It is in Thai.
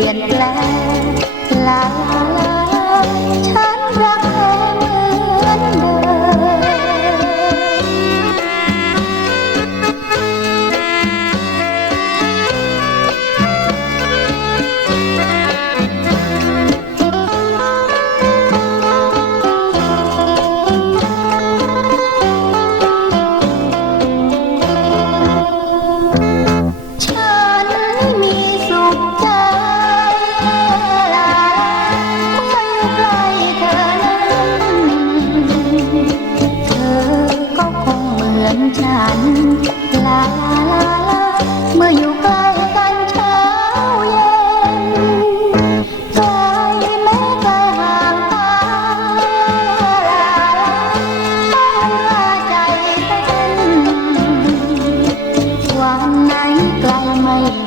ปลี่ยนแปลงลา I.